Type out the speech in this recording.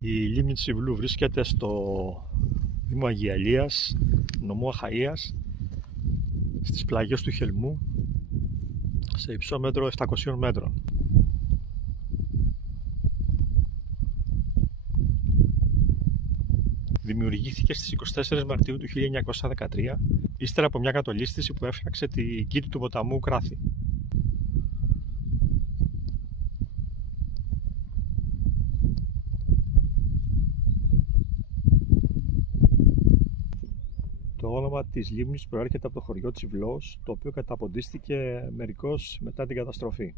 Η λίμνη της Ιβλού βρίσκεται στο Δήμο Αγιαλίας, νομό Αχαΐας, στις πλαγιές του Χελμού, σε υψόμετρο 700 μέτρων. Δημιουργήθηκε στις 24 Μαρτίου του 1913, ύστερα από μια κατολίσθηση που έφτιαξε την κήτη του ποταμού Κράθη. Το όνομα της λίμνης προέρχεται από το χωριό της Ιβλός, το οποίο καταποντίστηκε μερικώς μετά την καταστροφή.